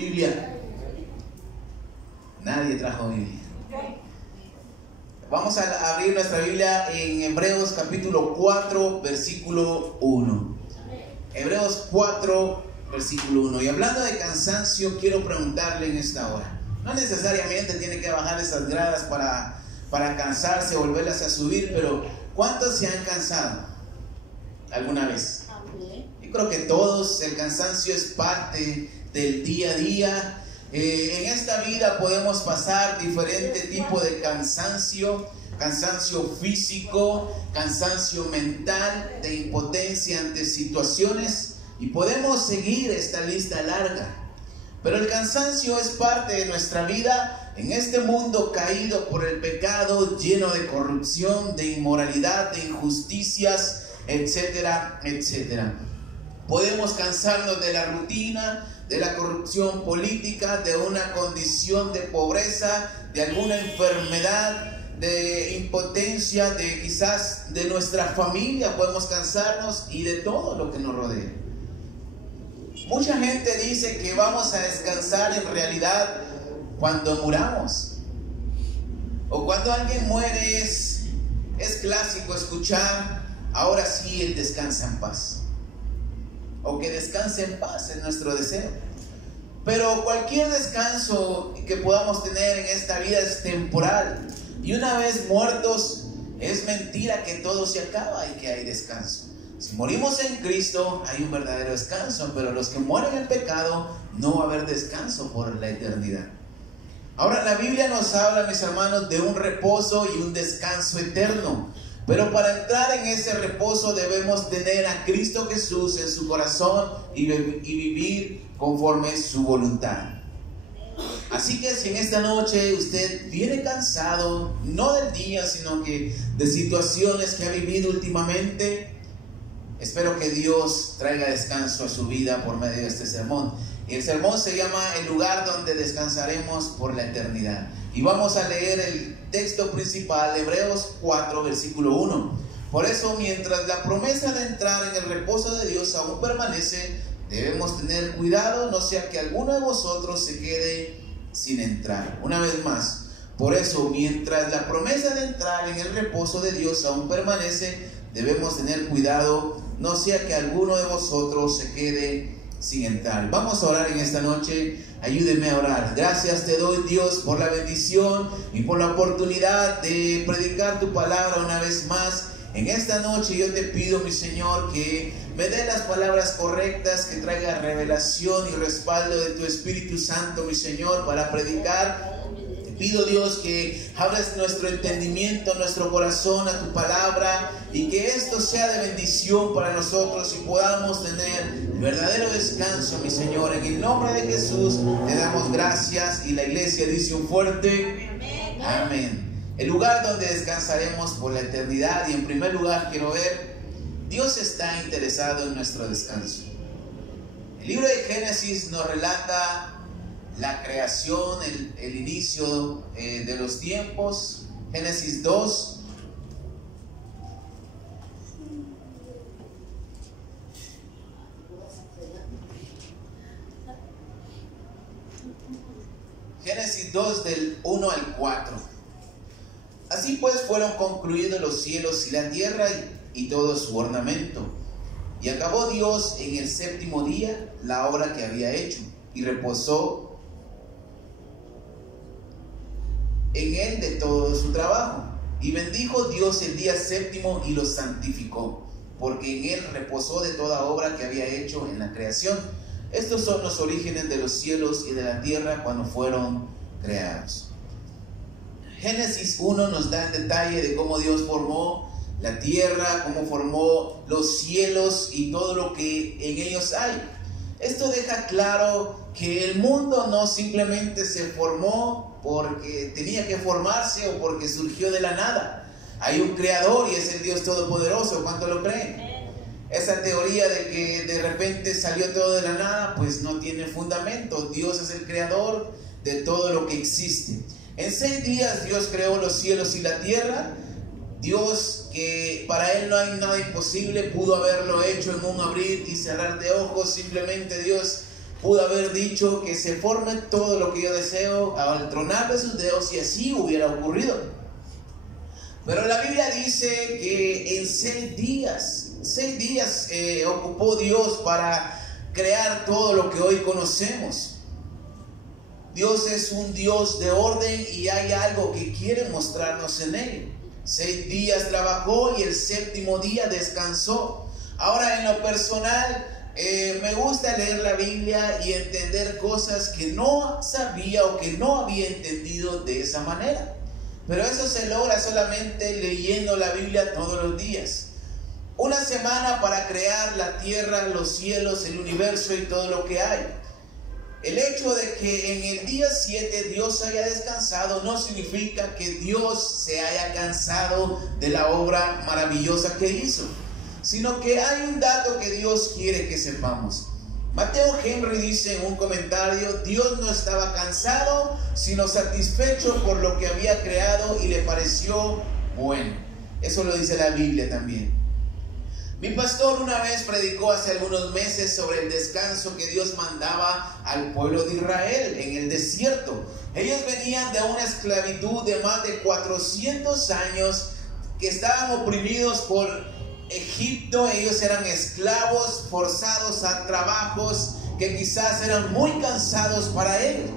Biblia. Nadie trajo Biblia. Vamos a abrir nuestra Biblia en Hebreos capítulo 4, versículo 1. Hebreos 4, versículo 1. Y hablando de cansancio, quiero preguntarle en esta hora. No necesariamente tiene que bajar esas gradas para cansarse, volverlas a subir, pero ¿cuántos se han cansado alguna vez? Yo creo que todos. El cansancio es parte del día a día. En esta vida podemos pasar diferentes tipos de cansancio: cansancio físico, cansancio mental, de impotencia ante situaciones, y podemos seguir esta lista larga. Pero el cansancio es parte de nuestra vida en este mundo caído por el pecado, lleno de corrupción, de inmoralidad, de injusticias, etcétera, etcétera. Podemos cansarnos de la rutina, de la corrupción política, de una condición de pobreza, de alguna enfermedad, de impotencia, de quizás de nuestra familia. Podemos cansarnos y de todo lo que nos rodea. Mucha gente dice que vamos a descansar en realidad cuando muramos, o cuando alguien muere. Es clásico escuchar: ahora sí Él descansa en paz, o que descanse en paz es nuestro deseo. Pero cualquier descanso que podamos tener en esta vida es temporal, y una vez muertos es mentira que todo se acaba y que hay descanso. Si morimos en Cristo hay un verdadero descanso, pero los que mueren en pecado no va a haber descanso por la eternidad. Ahora, la Biblia nos habla, mis hermanos, de un reposo y un descanso eterno. Pero para entrar en ese reposo debemos tener a Cristo Jesús en su corazón y vivir conforme su voluntad. Así que si en esta noche usted viene cansado, no del día, sino que de situaciones que ha vivido últimamente, espero que Dios traiga descanso a su vida por medio de este sermón. Y el sermón se llama El lugar donde descansaremos por la eternidad. Y vamos a leer el texto principal, Hebreos 4, versículo 1. Por eso, mientras la promesa de entrar en el reposo de Dios aún permanece, debemos tener cuidado, no sea que alguno de vosotros se quede sin entrar. Una vez más, por eso, mientras la promesa de entrar en el reposo de Dios aún permanece, debemos tener cuidado, no sea que alguno de vosotros se quede sin entrar. Vamos a orar en esta noche. Ayúdeme a orar. Gracias te doy, Dios, por la bendición y por la oportunidad de predicar tu palabra una vez más. En esta noche yo te pido, mi Señor, que me dé las palabras correctas, que traiga revelación y respaldo de tu Espíritu Santo, mi Señor, para predicar. Pido, Dios, que abres nuestro entendimiento, nuestro corazón a tu palabra, y que esto sea de bendición para nosotros y podamos tener verdadero descanso, mi Señor. En el nombre de Jesús te damos gracias, y la iglesia dice un fuerte amén. Amén. El lugar donde descansaremos por la eternidad. Y en primer lugar quiero ver, Dios está interesado en nuestro descanso. El libro de Génesis nos relata la creación, el inicio de los tiempos. Génesis 2. Génesis 2 del 1 al 4. Así pues fueron concluidos los cielos y la tierra y todo su ornamento. Y acabó Dios en el séptimo día la obra que había hecho, y reposó en él de todo su trabajo. Y bendijo Dios el día séptimo y lo santificó, porque en él reposó de toda obra que había hecho en la creación. Estos son los orígenes de los cielos y de la tierra cuando fueron creados. Génesis 1 nos da el detalle de cómo Dios formó la tierra, cómo formó los cielos y todo lo que en ellos hay. Esto deja claro que el mundo no simplemente se formó porque tenía que formarse o porque surgió de la nada. Hay un creador y es el Dios Todopoderoso. ¿Cuánto lo creen? Esa teoría de que de repente salió todo de la nada, pues no tiene fundamento. Dios es el creador de todo lo que existe. En 6 días Dios creó los cielos y la tierra. Dios, que para Él no hay nada imposible, pudo haberlo hecho en un abrir y cerrar de ojos. Simplemente Dios pudo haber dicho que se forme todo lo que yo deseo al tronar de sus dedos, y así hubiera ocurrido. Pero la Biblia dice que en 6 días ocupó Dios para crear todo lo que hoy conocemos. Dios es un Dios de orden y hay algo que quiere mostrarnos en él. 6 días trabajó y el 7º día descansó. Ahora, en lo personal, me gusta leer la Biblia y entender cosas que no sabía o que no había entendido de esa manera. Pero eso se logra solamente leyendo la Biblia todos los días. Una semana para crear la tierra, los cielos, el universo y todo lo que hay. El hecho de que en el día 7 Dios haya descansado no significa que Dios se haya cansado de la obra maravillosa que hizo, sino que hay un dato que Dios quiere que sepamos. Mateo Henry dice en un comentario: Dios no estaba cansado, sino satisfecho por lo que había creado y le pareció bueno. Eso lo dice la Biblia también. Mi pastor una vez predicó hace algunos meses sobre el descanso que Dios mandaba al pueblo de Israel en el desierto. Ellos venían de una esclavitud de más de 400 años, que estaban oprimidos por Egipto. Ellos eran esclavos forzados a trabajos que quizás eran muy cansados para ellos.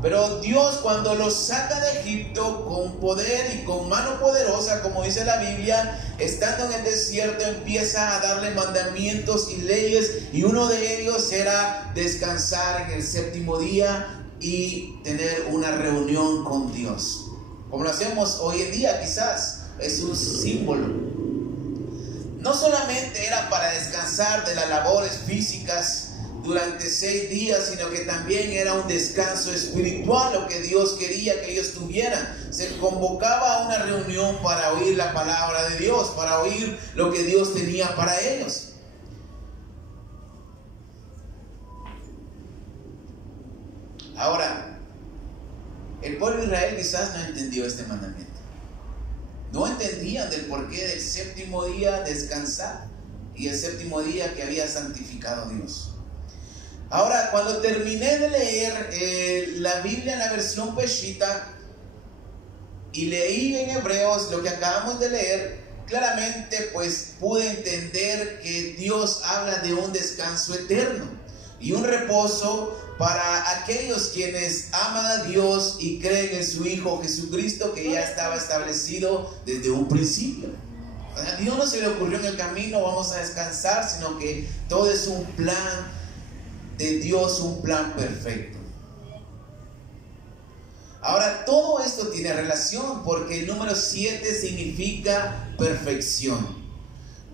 Pero Dios, cuando los saca de Egipto con poder y con mano poderosa, como dice la Biblia, estando en el desierto, empieza a darle mandamientos y leyes, y uno de ellos era descansar en el 7º día y tener una reunión con Dios, como lo hacemos hoy en día. Quizás es un símbolo. No solamente era para descansar de las labores físicas durante 6 días, sino que también era un descanso espiritual lo que Dios quería que ellos tuvieran. Se convocaba a una reunión para oír la palabra de Dios, para oír lo que Dios tenía para ellos. Ahora, el pueblo de Israel quizás no entendió este mandamiento. No entendían del porqué del 7º día descansar y el 7º día que había santificado Dios. Ahora, cuando terminé de leer la Biblia en la versión Peshitta y leí en Hebreos lo que acabamos de leer, claramente pues pude entender que Dios habla de un descanso eterno y un reposo para aquellos quienes aman a Dios y creen en su Hijo Jesucristo, que ya estaba establecido desde un principio. A Dios no se le ocurrió en el camino vamos a descansar, sino que todo es un plan de Dios, un plan perfecto. Ahora, todo esto tiene relación porque el número 7 significa perfección.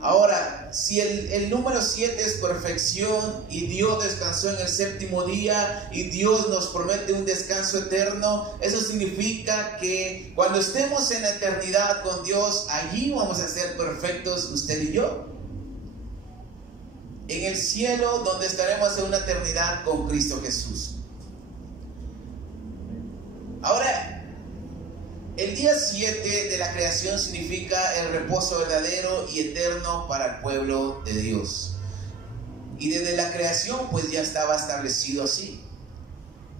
Ahora, si el número 7 es perfección y Dios descansó en el 7º día y Dios nos promete un descanso eterno, eso significa que cuando estemos en la eternidad con Dios, allí vamos a ser perfectos usted y yo. En el cielo, donde estaremos en una eternidad con Cristo Jesús. Ahora, el día 7 de la creación significa el reposo verdadero y eterno para el pueblo de Dios. Y desde la creación pues ya estaba establecido así.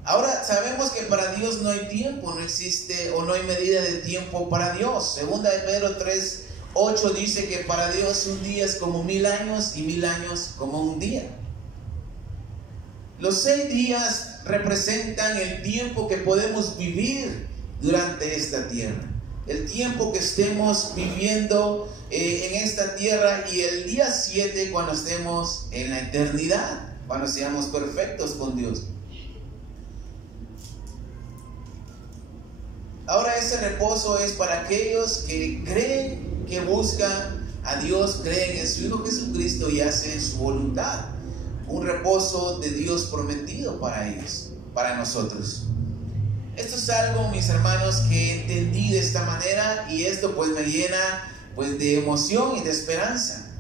Ahora sabemos que para Dios no hay tiempo, no existe o no hay medida de tiempo para Dios. Segunda de Pedro 3:8 dice que para Dios un día es como 1000 años y 1000 años como un día. Los 6 días representan el tiempo que podemos vivir durante esta tierra, el tiempo que estemos viviendo en esta tierra, y el día 7 cuando estemos en la eternidad, cuando seamos perfectos con Dios. Ahora, ese reposo es para aquellos que creen, que buscan a Dios, creen en su Hijo Jesucristo y hacen su voluntad. Un reposo de Dios prometido para ellos, para nosotros. Esto es algo, mis hermanos, que entendí de esta manera, y esto pues me llena pues de emoción y de esperanza.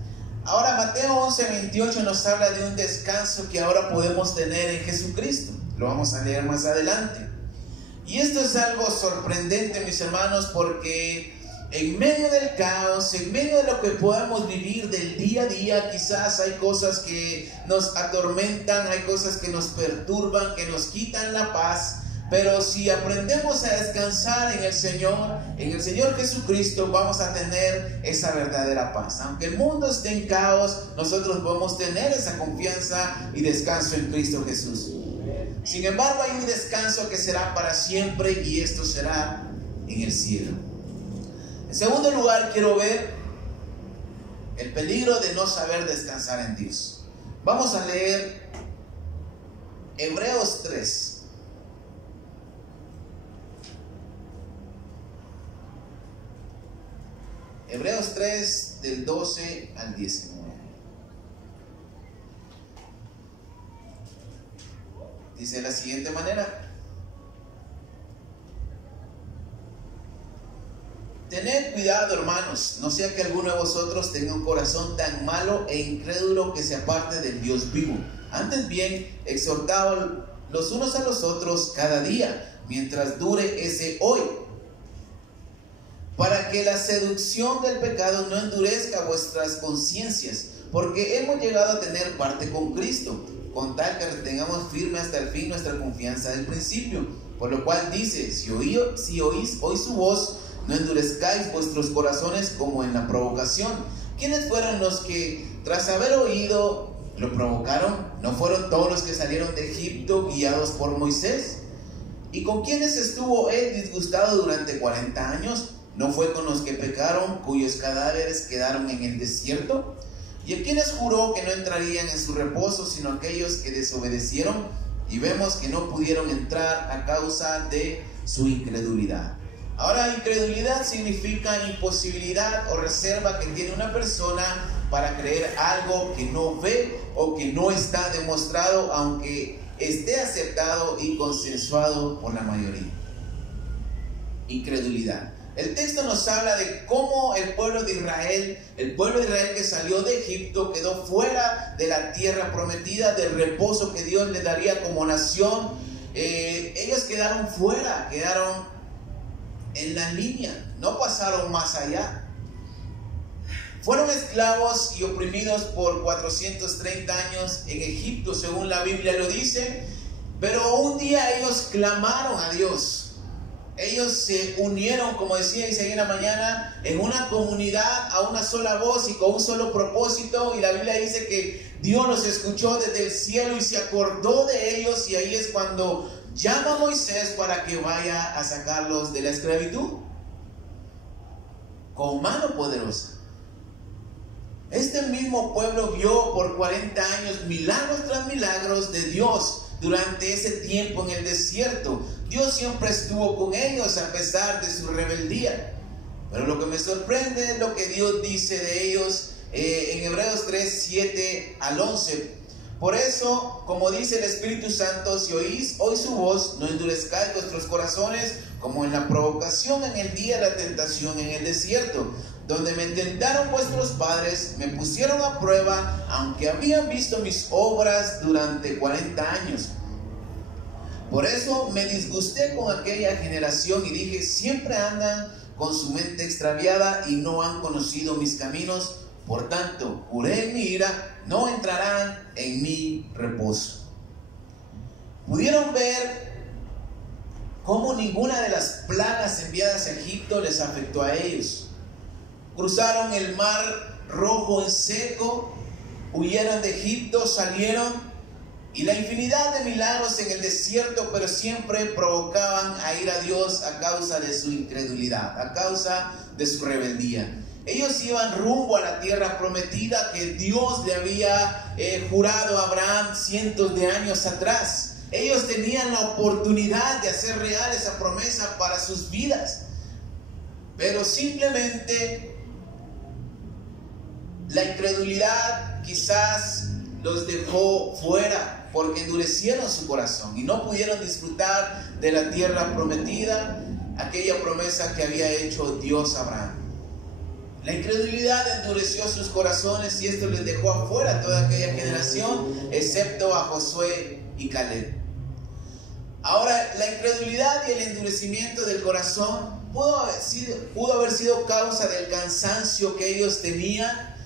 Ahora, Mateo 11:28 nos habla de un descanso que ahora podemos tener en Jesucristo. Lo vamos a leer más adelante. Y esto es algo sorprendente, mis hermanos, porque en medio del caos, en medio de lo que podamos vivir del día a día, quizás hay cosas que nos atormentan, hay cosas que nos perturban, que nos quitan la paz. Pero si aprendemos a descansar en el Señor Jesucristo, vamos a tener esa verdadera paz. Aunque el mundo esté en caos, nosotros podemos tener esa confianza y descanso en Cristo Jesús. Sin embargo, hay un descanso que será para siempre, y esto será en el cielo. En segundo lugar, quiero ver el peligro de no saber descansar en Dios. Vamos a leer Hebreos 3. Hebreos 3, del 12 al 19. Dice de la siguiente manera: tened cuidado, hermanos, no sea que alguno de vosotros tenga un corazón tan malo e incrédulo que se aparte del Dios vivo. Antes bien, exhortaos los unos a los otros cada día, mientras dure ese hoy, para que la seducción del pecado no endurezca vuestras conciencias, porque hemos llegado a tener parte con Cristo, con tal que retengamos firme hasta el fin nuestra confianza del principio. Por lo cual dice: si oís hoy su voz, no endurezcáis vuestros corazones como en la provocación. ¿Quiénes fueron los que, tras haber oído, lo provocaron? ¿No fueron todos los que salieron de Egipto guiados por Moisés? ¿Y con quiénes estuvo él disgustado durante 40 años? ¿No fue con los que pecaron, cuyos cadáveres quedaron en el desierto? ¿Y a quienes juró que no entrarían en su reposo, sino aquellos que desobedecieron? Y vemos que no pudieron entrar a causa de su incredulidad. Ahora, incredulidad significa imposibilidad o reserva que tiene una persona para creer algo que no ve o que no está demostrado, aunque esté aceptado y consensuado por la mayoría. Incredulidad. El texto nos habla de cómo el pueblo de Israel que salió de Egipto, quedó fuera de la tierra prometida, del reposo que Dios le daría como nación. Ellos quedaron fuera, quedaron en la línea, no pasaron más allá. Fueron esclavos y oprimidos por 430 años en Egipto, según la Biblia lo dice. Pero un día ellos clamaron a Dios. Ellos se unieron, como decía Isaías en la mañana, en una comunidad, a una sola voz y con un solo propósito. Y la Biblia dice que Dios los escuchó desde el cielo y se acordó de ellos. Y ahí es cuando llama a Moisés para que vaya a sacarlos de la esclavitud con mano poderosa. Este mismo pueblo vio por 40 años milagros tras milagros de Dios durante ese tiempo en el desierto. Dios siempre estuvo con ellos a pesar de su rebeldía. Pero lo que me sorprende es lo que Dios dice de ellos en Hebreos 3, 7 al 11. Por eso, como dice el Espíritu Santo, si oís hoy su voz, no endurezcáis vuestros corazones como en la provocación en el día de la tentación en el desierto, donde me tentaron vuestros padres, me pusieron a prueba, aunque habían visto mis obras durante 40 años. Por eso me disgusté con aquella generación y dije: siempre andan con su mente extraviada y no han conocido mis caminos. Por tanto, juré en mi ira, no entrarán en mi reposo. Pudieron ver cómo ninguna de las plagas enviadas a Egipto les afectó a ellos. Cruzaron el mar Rojo en seco, huyeron de Egipto, salieron, y la infinidad de milagros en el desierto, pero siempre provocaban a ir a Dios a causa de su incredulidad, a causa de su rebeldía. Ellos iban rumbo a la tierra prometida que Dios le había jurado a Abraham cientos de años atrás. Ellos tenían la oportunidad de hacer real esa promesa para sus vidas, pero simplemente la incredulidad quizás los dejó fuera, porque endurecieron su corazón y no pudieron disfrutar de la tierra prometida, aquella promesa que había hecho Dios a Abraham. La incredulidad endureció sus corazones y esto les dejó afuera a toda aquella generación, excepto a Josué y Caleb. Ahora, la incredulidad y el endurecimiento del corazón pudo haber sido causa del cansancio que ellos tenían,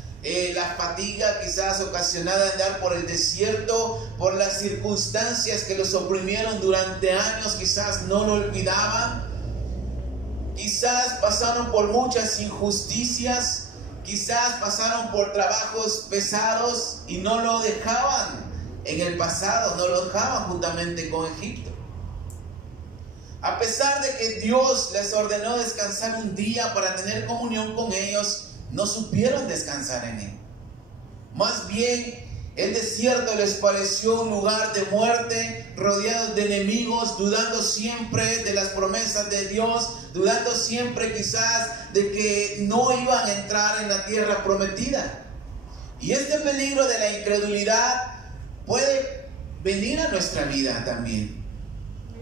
la fatiga quizás ocasionada de andar por el desierto, por las circunstancias que los oprimieron durante años, quizás no lo olvidaban, quizás pasaron por muchas injusticias, quizás pasaron por trabajos pesados y no lo dejaban en el pasado, no lo dejaban juntamente con Egipto. A pesar de que Dios les ordenó descansar un día para tener comunión con ellos, no supieron descansar en él. Más bien, el desierto les pareció un lugar de muerte, rodeados de enemigos, dudando siempre de las promesas de Dios, dudando siempre quizás de que no iban a entrar en la tierra prometida. Y este peligro de la incredulidad puede venir a nuestra vida también.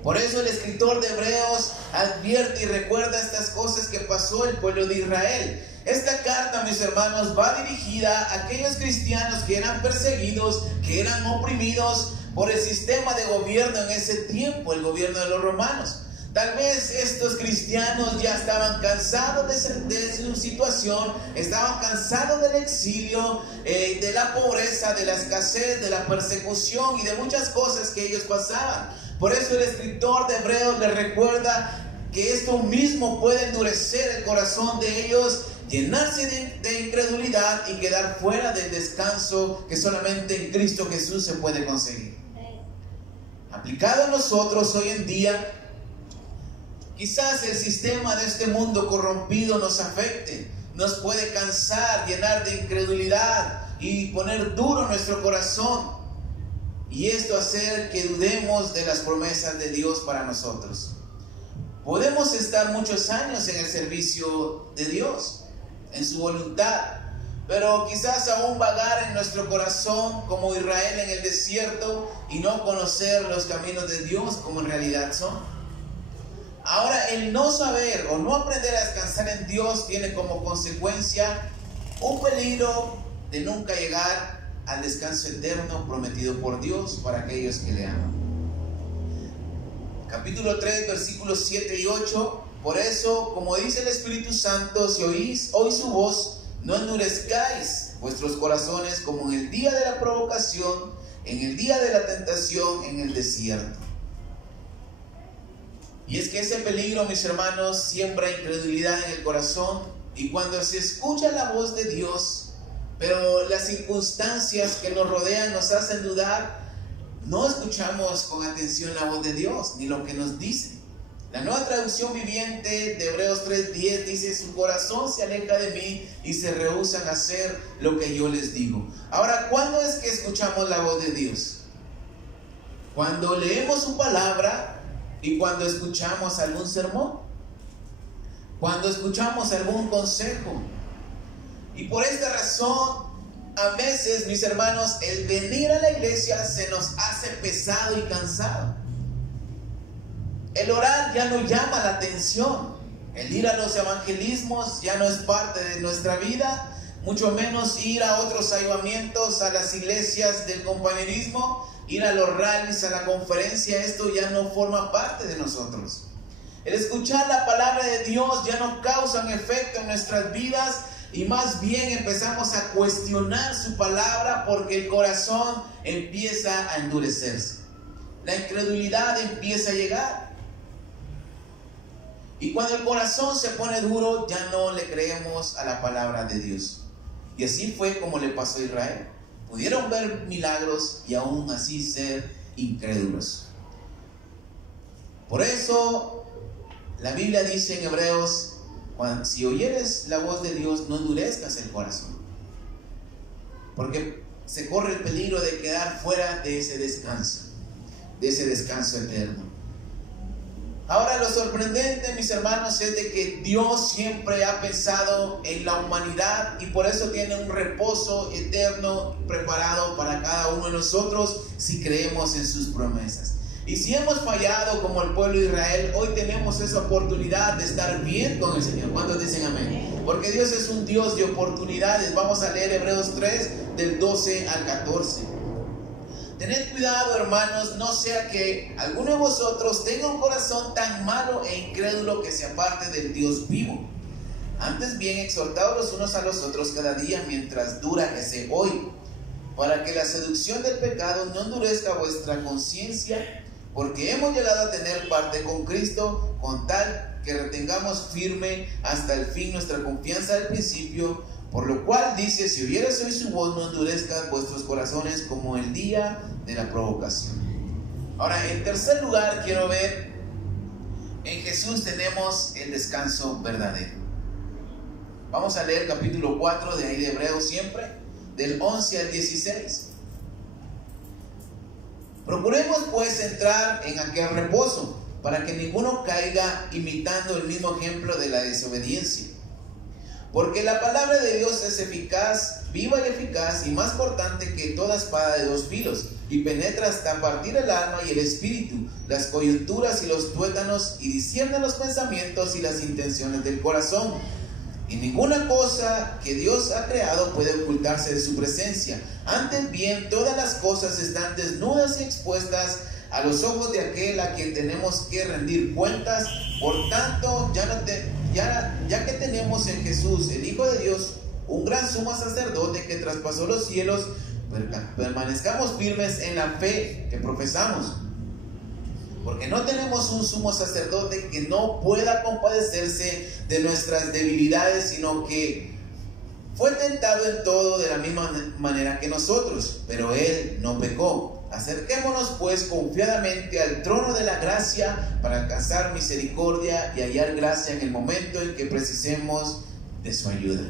Por eso el escritor de Hebreos advierte y recuerda estas cosas que pasó el pueblo de Israel. Esta carta, mis hermanos, va dirigida a aquellos cristianos que eran perseguidos, que eran oprimidos por el sistema de gobierno en ese tiempo, el gobierno de los romanos. Tal vez estos cristianos ya estaban cansados de su situación, estaban cansados del exilio, de la pobreza, de la escasez, de la persecución y de muchas cosas que ellos pasaban. Por eso el escritor de Hebreos les recuerda que esto mismo puede endurecer el corazón de ellos, llenarse de incredulidad y quedar fuera del descanso que solamente en Cristo Jesús se puede conseguir. Aplicado a nosotros hoy en día, quizás el sistema de este mundo corrompido nos afecte, nos puede cansar, llenar de incredulidad y poner duro nuestro corazón. Y esto hacer que dudemos de las promesas de Dios para nosotros. Podemos estar muchos años en el servicio de Dios, en su voluntad, pero quizás aún vagar en nuestro corazón como Israel en el desierto y no conocer los caminos de Dios como en realidad son. Ahora, el no saber o no aprender a descansar en Dios tiene como consecuencia un peligro de nunca llegar al descanso eterno prometido por Dios para aquellos que le aman. Capítulo 3, versículos 7 y 8. Por eso, como dice el Espíritu Santo, si oís hoy su voz, no endurezcáis vuestros corazones como en el día de la provocación, en el día de la tentación en el desierto. Y es que ese peligro, mis hermanos, siembra incredulidad en el corazón, y cuando se escucha la voz de Dios, pero las circunstancias que nos rodean nos hacen dudar, no escuchamos con atención la voz de Dios, ni lo que nos dice. La Nueva Traducción Viviente de Hebreos 3:10 dice: su corazón se aleja de mí y se rehúsan a hacer lo que yo les digo. Ahora, ¿cuándo es que escuchamos la voz de Dios? Cuando leemos su palabra y cuando escuchamos algún sermón, cuando escuchamos algún consejo. Y por esta razón, a veces, mis hermanos, el venir a la iglesia se nos hace pesado y cansado. El orar ya no llama la atención. El ir a los evangelismos ya no es parte de nuestra vida, mucho menos ir a otros avivamientos, a las iglesias del compañerismo, ir a los rallies, a la conferencia. Esto ya no forma parte de nosotros. El escuchar la palabra de Dios ya no causa un efecto en nuestras vidas, y más bien empezamos a cuestionar su palabra porque el corazón empieza a endurecerse. La incredulidad empieza a llegar. Y cuando el corazón se pone duro, ya no le creemos a la palabra de Dios. Y así fue como le pasó a Israel. Pudieron ver milagros y aún así ser incrédulos. Por eso la Biblia dice en Hebreos: si oyeres la voz de Dios, no endurezcas el corazón, porque se corre el peligro de quedar fuera de ese descanso eterno. Ahora, lo sorprendente, mis hermanos, es de que Dios siempre ha pensado en la humanidad y por eso tiene un reposo eterno preparado para cada uno de nosotros si creemos en sus promesas. Y si hemos fallado como el pueblo de Israel, hoy tenemos esa oportunidad de estar bien con el Señor. ¿Cuántos dicen amén? Porque Dios es un Dios de oportunidades. Vamos a leer Hebreos 3 del 12 al 14. Tened cuidado, hermanos, no sea que alguno de vosotros tenga un corazón tan malo e incrédulo que se aparte del Dios vivo. Antes bien, exhortaos los unos a los otros cada día mientras dura ese hoy, para que la seducción del pecado no endurezca vuestra conciencia, porque hemos llegado a tener parte con Cristo, con tal que retengamos firme hasta el fin nuestra confianza del principio. Por lo cual dice: si oyeres hoy su voz, no endurezcan vuestros corazones como el día de la provocación. Ahora, en tercer lugar, quiero ver, en Jesús tenemos el descanso verdadero. Vamos a leer capítulo 4 de ahí de Hebreos siempre, del 11 al 16. Procuremos pues entrar en aquel reposo, para que ninguno caiga imitando el mismo ejemplo de la desobediencia. Porque la palabra de Dios es eficaz, viva y eficaz, y más cortante que toda espada de dos filos, y penetra hasta partir el alma y el espíritu, las coyunturas y los tuétanos, y discierne los pensamientos y las intenciones del corazón. Y ninguna cosa que Dios ha creado puede ocultarse de su presencia. Antes bien, todas las cosas están desnudas y expuestas a los ojos de aquel a quien tenemos que rendir cuentas. Por tanto, ya que tenemos en Jesús, el Hijo de Dios, un gran sumo sacerdote que traspasó los cielos, permanezcamos firmes en la fe que profesamos. Porque no tenemos un sumo sacerdote que no pueda compadecerse de nuestras debilidades, sino que fue tentado en todo de la misma manera que nosotros, pero Él no pecó. Acerquémonos pues confiadamente al trono de la gracia para alcanzar misericordia y hallar gracia en el momento en que precisemos de su ayuda.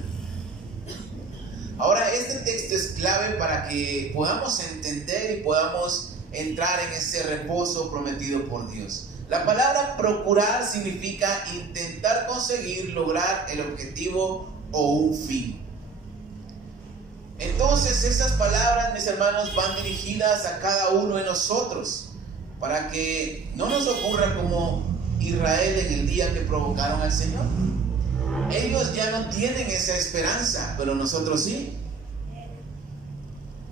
Ahora, este texto es clave para que podamos entender y podamos entrar en ese reposo prometido por Dios. La palabra procurar significa intentar conseguir, lograr el objetivo o un fin. Entonces esas palabras, mis hermanos, van dirigidas a cada uno de nosotros, para que no nos ocurra como Israel en el día que provocaron al Señor. Ellos ya no tienen esa esperanza, pero nosotros sí.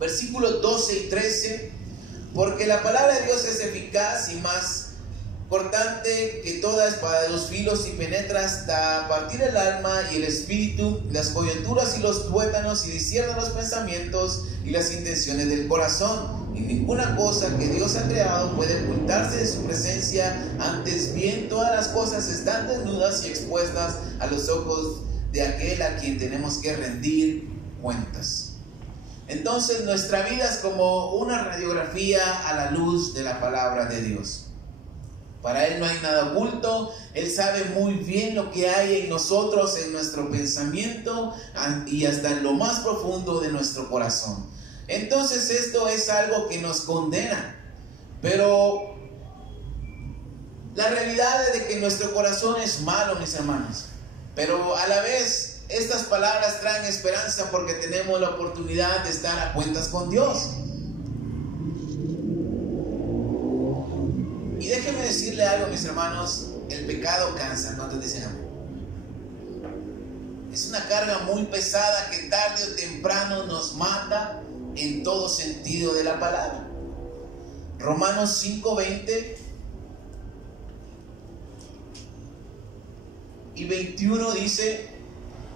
Versículos 12 y 13: porque la palabra de Dios es eficaz y más cortante que toda espada de dos filos, y penetra hasta partir el alma y el espíritu, las coyunturas y los tuétanos, y discierne los pensamientos y las intenciones del corazón. Y ninguna cosa que Dios ha creado puede ocultarse de su presencia. Antes bien, todas las cosas están desnudas y expuestas a los ojos de aquel a quien tenemos que rendir cuentas. Entonces nuestra vida es como una radiografía a la luz de la palabra de Dios. Para Él no hay nada oculto. Él sabe muy bien lo que hay en nosotros, en nuestro pensamiento y hasta en lo más profundo de nuestro corazón. Entonces esto es algo que nos condena, pero la realidad es de que nuestro corazón es malo, mis hermanos. Pero a la vez estas palabras traen esperanza, porque tenemos la oportunidad de estar a cuentas con Dios. Y déjenme decirle algo, mis hermanos: el pecado cansa. ¿Cuántos dicen amén? Es una carga muy pesada que tarde o temprano nos mata en todo sentido de la palabra. Romanos 5:20 y 21 dice: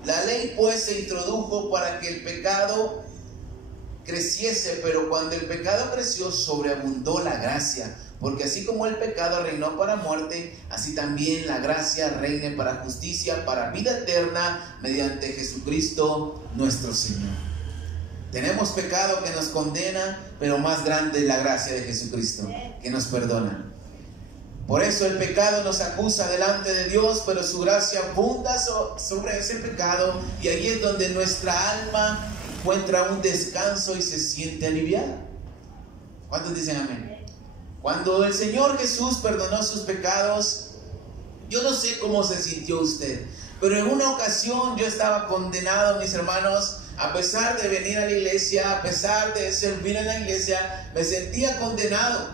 la ley pues se introdujo para que el pecado creciese, pero cuando el pecado creció, sobreabundó la gracia. Porque así como el pecado reinó para muerte, así también la gracia reine para justicia, para vida eterna, mediante Jesucristo nuestro Señor. Tenemos pecado que nos condena, pero más grande es la gracia de Jesucristo, que nos perdona. Por eso el pecado nos acusa delante de Dios, pero su gracia abunda sobre ese pecado, y ahí es donde nuestra alma encuentra un descanso y se siente aliviada. ¿Cuántos dicen amén? Cuando el Señor Jesús perdonó sus pecados, yo no sé cómo se sintió usted, pero en una ocasión yo estaba condenado, mis hermanos. A pesar de venir a la iglesia, a pesar de servir en la iglesia, me sentía condenado.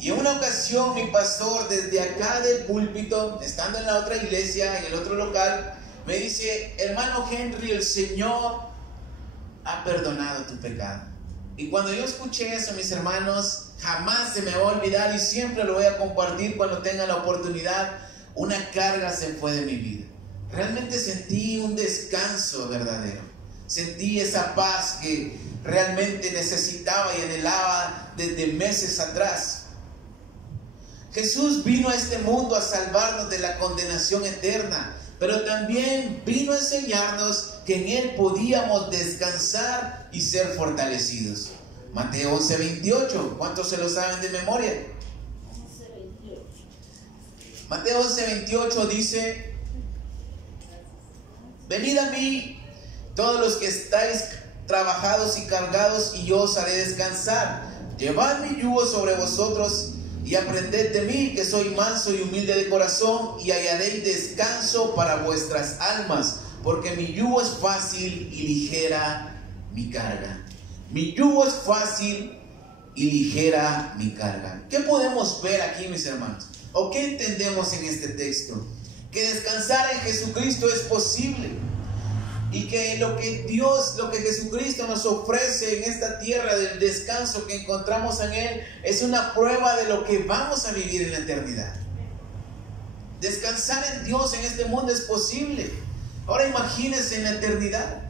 Y en una ocasión mi pastor, desde acá del púlpito, estando en la otra iglesia, en el otro local, me dice: hermano Henry, el Señor ha perdonado tu pecado. Y cuando yo escuché eso, mis hermanos, jamás se me va a olvidar y siempre lo voy a compartir cuando tenga la oportunidad. Una carga se fue de mi vida. Realmente sentí un descanso verdadero. Sentí esa paz que realmente necesitaba y anhelaba desde meses atrás. Jesús vino a este mundo a salvarnos de la condenación eterna, pero también vino a enseñarnos que en Él podíamos descansar y ser fortalecidos. Mateo 11:28, ¿cuántos se lo saben de memoria? 11:28. Mateo 11:28 dice: venid a mí todos los que estáis trabajados y cargados, y yo os haré descansar. Llevad mi yugo sobre vosotros y aprended de mí, que soy manso y humilde de corazón, y hallaréis descanso para vuestras almas, porque mi yugo es fácil y ligera mi carga. Mi yugo es fácil y ligera mi carga. ¿Qué podemos ver aquí, mis hermanos? ¿O qué entendemos en este texto? Que descansar en Jesucristo es posible. Y que lo que Jesucristo nos ofrece en esta tierra, del descanso que encontramos en Él, es una prueba de lo que vamos a vivir en la eternidad. Descansar en Dios en este mundo es posible. Ahora imagínense en la eternidad.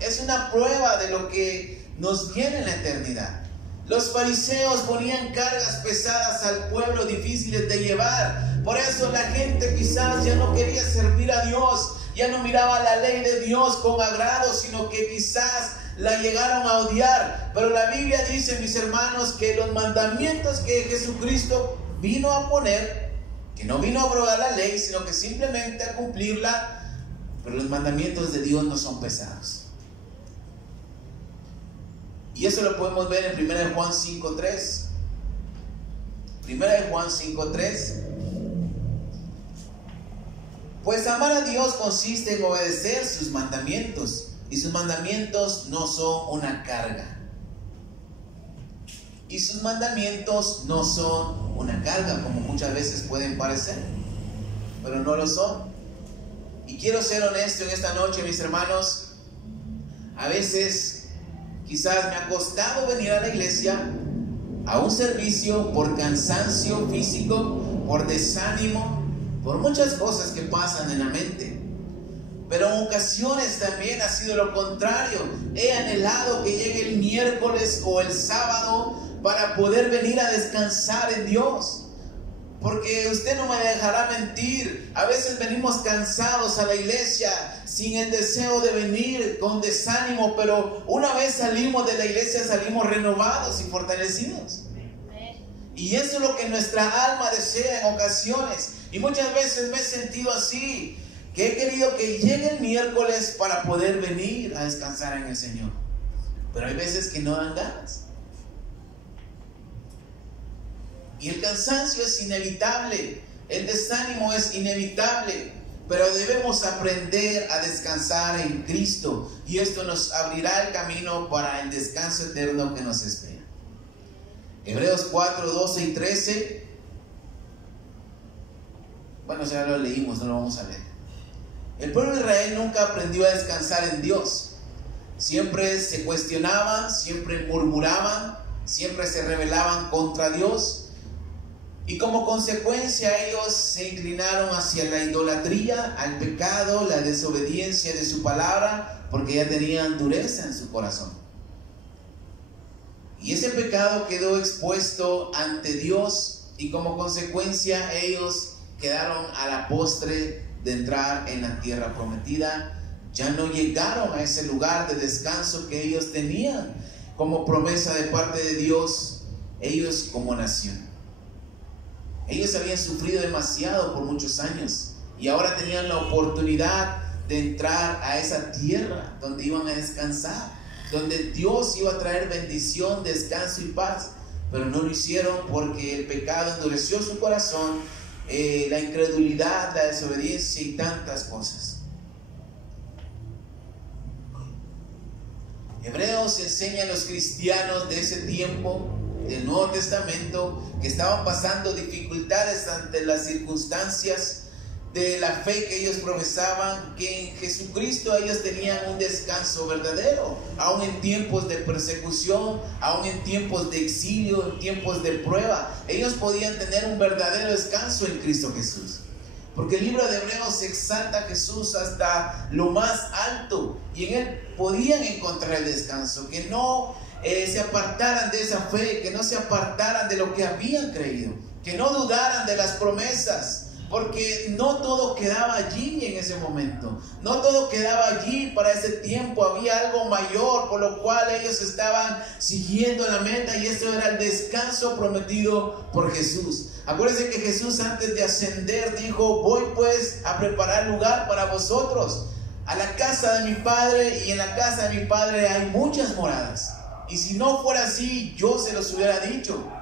Es una prueba de lo que nos viene en la eternidad. Los fariseos ponían cargas pesadas al pueblo, difíciles de llevar. Por eso la gente quizás ya no quería servir a Dios, ya no miraba la ley de Dios con agrado, sino que quizás la llegaron a odiar. Pero la Biblia dice, mis hermanos, que los mandamientos que Jesucristo vino a poner, que no vino a abrogar la ley, sino que simplemente a cumplirla, pero los mandamientos de Dios no son pesados. Y eso lo podemos ver en 1 Juan 5:3. 1 Juan 5:3. Pues amar a Dios consiste en obedecer sus mandamientos, y sus mandamientos no son una carga. Y sus mandamientos no son una carga, como muchas veces pueden parecer, pero no lo son. Y quiero ser honesto en esta noche, mis hermanos. A veces quizás me ha costado venir a la iglesia, a un servicio, por cansancio físico, por desánimo, por muchas cosas que pasan en la mente. Pero en ocasiones también ha sido lo contrario. He anhelado que llegue el miércoles o el sábado para poder venir a descansar en Dios. Porque usted no me dejará mentir, a veces venimos cansados a la iglesia, sin el deseo de venir, con desánimo, pero una vez salimos de la iglesia salimos renovados y fortalecidos. Y eso es lo que nuestra alma desea en ocasiones. Y muchas veces me he sentido así, que he querido que llegue el miércoles para poder venir a descansar en el Señor. Pero hay veces que no dan ganas. Y el cansancio es inevitable, el desánimo es inevitable, pero debemos aprender a descansar en Cristo, y esto nos abrirá el camino para el descanso eterno que nos espera. Hebreos 4, 12 y 13. Bueno, ya lo leímos, no lo vamos a leer. El pueblo de Israel nunca aprendió a descansar en Dios. Siempre se cuestionaban, siempre murmuraban, siempre se rebelaban contra Dios. Y como consecuencia ellos se inclinaron hacia la idolatría, al pecado, la desobediencia de su palabra, porque ya tenían dureza en su corazón. Y ese pecado quedó expuesto ante Dios, y como consecuencia ellos quedaron a la postre de entrar en la tierra prometida. Ya no llegaron a ese lugar de descanso que ellos tenían como promesa de parte de Dios, ellos como nación. Ellos habían sufrido demasiado por muchos años y ahora tenían la oportunidad de entrar a esa tierra donde iban a descansar, donde Dios iba a traer bendición, descanso y paz. Pero no lo hicieron porque el pecado endureció su corazón, la incredulidad, la desobediencia y tantas cosas. Hebreos enseña a los cristianos de ese tiempo del Nuevo Testamento que estaban pasando dificultades ante las circunstancias de la fe que ellos profesaban, que en Jesucristo ellos tenían un descanso verdadero, aún en tiempos de persecución, aún en tiempos de exilio, en tiempos de prueba. Ellos podían tener un verdadero descanso en Cristo Jesús. Porque el libro de Hebreos exalta a Jesús hasta lo más alto, y en Él podían encontrar el descanso, que no se apartaran de esa fe, que no se apartaran de lo que habían creído, que no dudaran de las promesas. Porque no todo quedaba allí en ese momento, no todo quedaba allí para ese tiempo, había algo mayor por lo cual ellos estaban siguiendo la meta, y eso era el descanso prometido por Jesús. Acuérdense que Jesús, antes de ascender, dijo: voy pues a preparar lugar para vosotros, a la casa de mi Padre, y en la casa de mi Padre hay muchas moradas, y si no fuera así, yo se los hubiera dicho.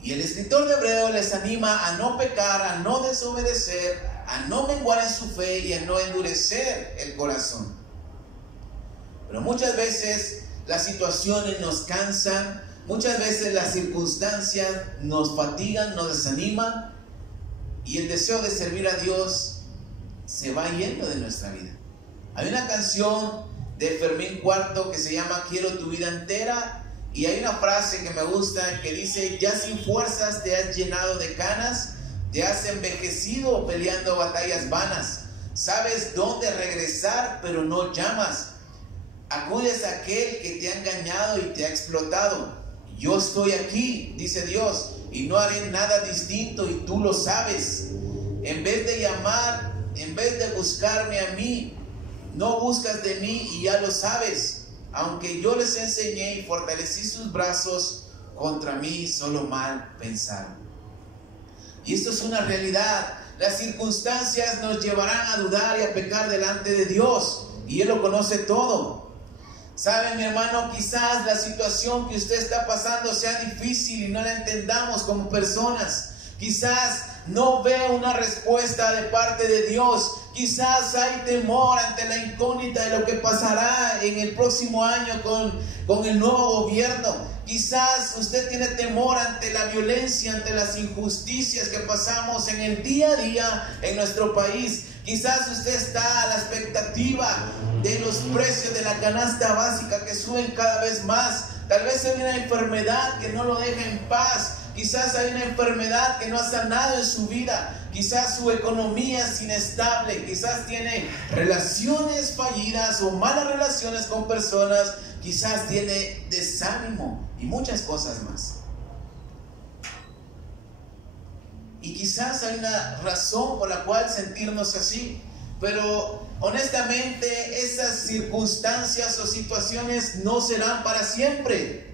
Y el escritor de Hebreos les anima a no pecar, a no desobedecer, a no menguar en su fe y a no endurecer el corazón. Pero muchas veces las situaciones nos cansan, muchas veces las circunstancias nos fatigan, nos desaniman, y el deseo de servir a Dios se va yendo de nuestra vida. Hay una canción de Fermín Cuarto que se llama Quiero tu vida entera. Y hay una frase que me gusta que dice: ya sin fuerzas te has llenado de canas, te has envejecido peleando batallas vanas, sabes dónde regresar pero no llamas, acudes a aquel que te ha engañado y te ha explotado. Yo estoy aquí, dice Dios, y no haré nada distinto, y tú lo sabes. En vez de llamar, en vez de buscarme a mí, no buscas de mí y ya lo sabes. Aunque yo les enseñé y fortalecí sus brazos, contra mí solo mal pensaron. Y esto es una realidad. Las circunstancias nos llevarán a dudar y a pecar delante de Dios, y Él lo conoce todo. ¿Sabe, mi hermano? Quizás la situación que usted está pasando sea difícil y no la entendamos como personas. Quizás no vea una respuesta de parte de Dios. Quizás hay temor ante la incógnita de lo que pasará en el próximo año con el nuevo gobierno. Quizás usted tiene temor ante la violencia, ante las injusticias que pasamos en el día a día en nuestro país. Quizás usted está a la expectativa de los precios de la canasta básica que suben cada vez más. Tal vez hay una enfermedad que no lo deja en paz. Quizás hay una enfermedad que no ha sanado en su vida. Quizás su economía es inestable. Quizás tiene relaciones fallidas o malas relaciones con personas. Quizás tiene desánimo y muchas cosas más. Y quizás hay una razón por la cual sentirnos así. Pero honestamente esas circunstancias o situaciones no serán para siempre.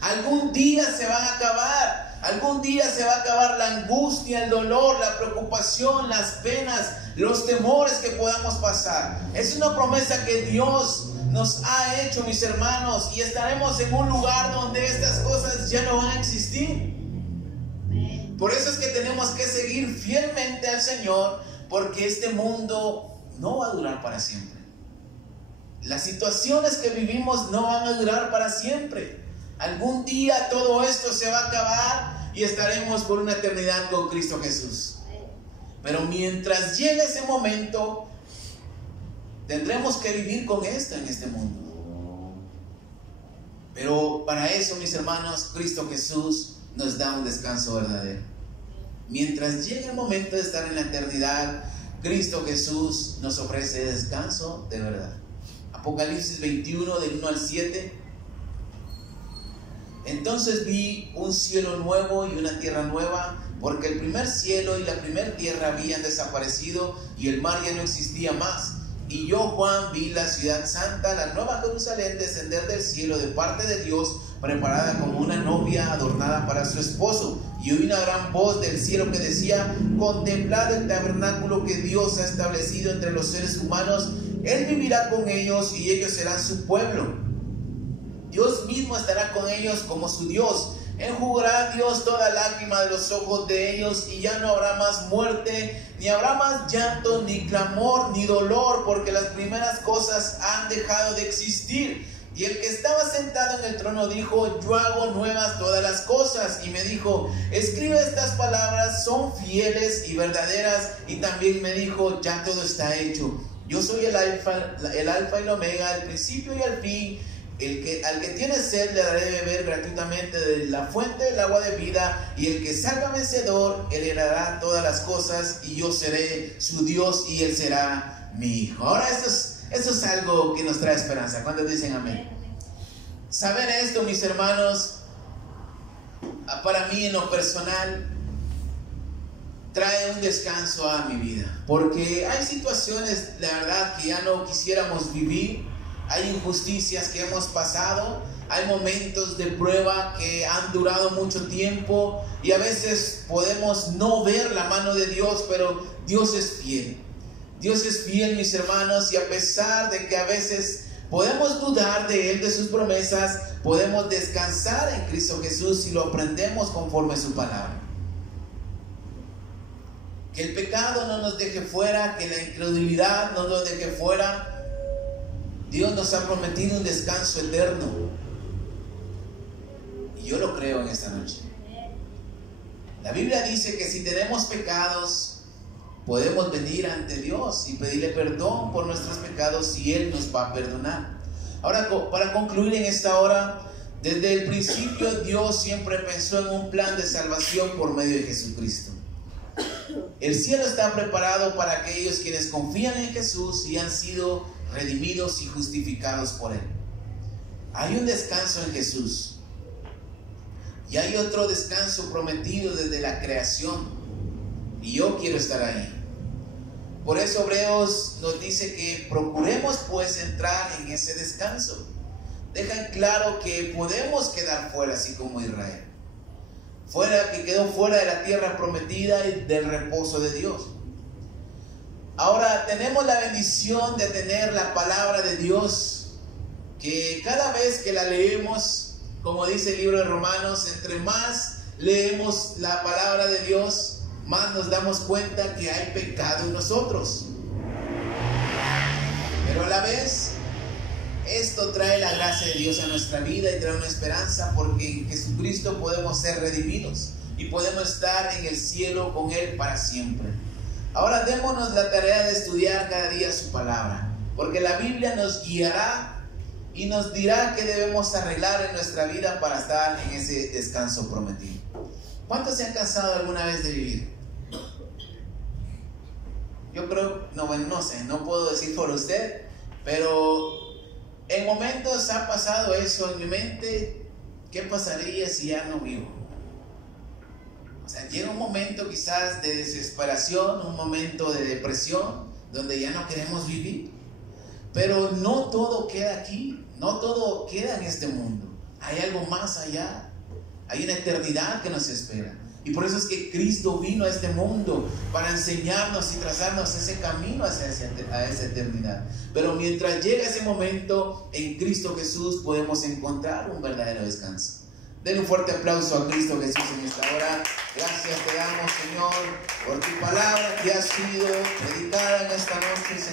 Algún día se van a acabar. Algún día se va a acabar la angustia, el dolor, la preocupación, las penas, los temores que podamos pasar. Es una promesa que Dios nos ha hecho, mis hermanos, y estaremos en un lugar donde estas cosas ya no van a existir. Por eso es que tenemos que seguir fielmente al Señor, porque este mundo no va a durar para siempre. Las situaciones que vivimos no van a durar para siempre. Algún día todo esto se va a acabar y estaremos por una eternidad con Cristo Jesús. Pero mientras llegue ese momento, tendremos que vivir con esto en este mundo. Pero para eso, mis hermanos, Cristo Jesús nos da un descanso verdadero. Mientras llegue el momento de estar en la eternidad, Cristo Jesús nos ofrece descanso de verdad. Apocalipsis 21, del 1 al 7. Entonces vi un cielo nuevo y una tierra nueva, porque el primer cielo y la primera tierra habían desaparecido y el mar ya no existía más. Y yo, Juan, vi la ciudad santa, la nueva Jerusalén, descender del cielo de parte de Dios, preparada como una novia adornada para su esposo. Y oí una gran voz del cielo que decía: contemplad el tabernáculo que Dios ha establecido entre los seres humanos. Él vivirá con ellos y ellos serán su pueblo. Dios mismo estará con ellos como su Dios. Enjugará Dios toda lágrima de los ojos de ellos, y ya no habrá más muerte, ni habrá más llanto, ni clamor, ni dolor, porque las primeras cosas han dejado de existir. Y el que estaba sentado en el trono dijo: yo hago nuevas todas las cosas. Y me dijo: escribe estas palabras, son fieles y verdaderas. Y también me dijo: ya todo está hecho. Yo soy el alfa y el omega, el principio y el fin. Al que tiene sed le daré de beber gratuitamente de la fuente del agua de vida. Y el que salga vencedor heredará todas las cosas. Y yo seré su Dios y él será mi hijo. Ahora esto es algo que nos trae esperanza. ¿Cuántos dicen amén? Saber esto, mis hermanos, para mí en lo personal trae un descanso a mi vida, porque hay situaciones, la verdad, que ya no quisiéramos vivir. Hay injusticias que hemos pasado, hay momentos de prueba que han durado mucho tiempo y a veces podemos no ver la mano de Dios, pero Dios es fiel. Dios es fiel, mis hermanos, y a pesar de que a veces podemos dudar de Él, de sus promesas, podemos descansar en Cristo Jesús si lo aprendemos conforme a su palabra. Que el pecado no nos deje fuera, que la incredulidad no nos deje fuera. Dios nos ha prometido un descanso eterno. Y yo lo creo en esta noche. La Biblia dice que si tenemos pecados, podemos venir ante Dios y pedirle perdón por nuestros pecados y Él nos va a perdonar. Ahora, para concluir en esta hora, desde el principio Dios siempre pensó en un plan de salvación por medio de Jesucristo. El cielo está preparado para aquellos quienes confían en Jesús y han sido redimidos y justificados por Él. Hay un descanso en Jesús y hay otro descanso prometido desde la creación, y yo quiero estar ahí. Por eso Hebreos nos dice que procuremos pues entrar en ese descanso. Dejan claro que podemos quedar fuera, así como Israel, que quedó fuera de la tierra prometida y del reposo de Dios. Ahora tenemos la bendición de tener la palabra de Dios, que cada vez que la leemos, como dice el libro de Romanos, entre más leemos la palabra de Dios, más nos damos cuenta que hay pecado en nosotros. Pero a la vez, esto trae la gracia de Dios a nuestra vida y trae una esperanza, porque en Jesucristo podemos ser redimidos y podemos estar en el cielo con Él para siempre. Ahora démonos la tarea de estudiar cada día su palabra, porque la Biblia nos guiará y nos dirá qué debemos arreglar en nuestra vida para estar en ese descanso prometido. ¿Cuántos se han cansado alguna vez de vivir? Yo creo, no sé, no puedo decir por usted, pero en momentos ha pasado eso en mi mente. ¿Qué pasaría si ya no vivo? O sea, llega un momento quizás de desesperación, un momento de depresión, donde ya no queremos vivir. Pero no todo queda aquí, no todo queda en este mundo. Hay algo más allá, hay una eternidad que nos espera. Y por eso es que Cristo vino a este mundo, para enseñarnos y trazarnos ese camino a esa eternidad. Pero mientras llega ese momento, en Cristo Jesús podemos encontrar un verdadero descanso. Den un fuerte aplauso a Cristo Jesús en esta hora. Gracias te damos, Señor, por tu palabra que ha sido predicada en esta noche, Señor.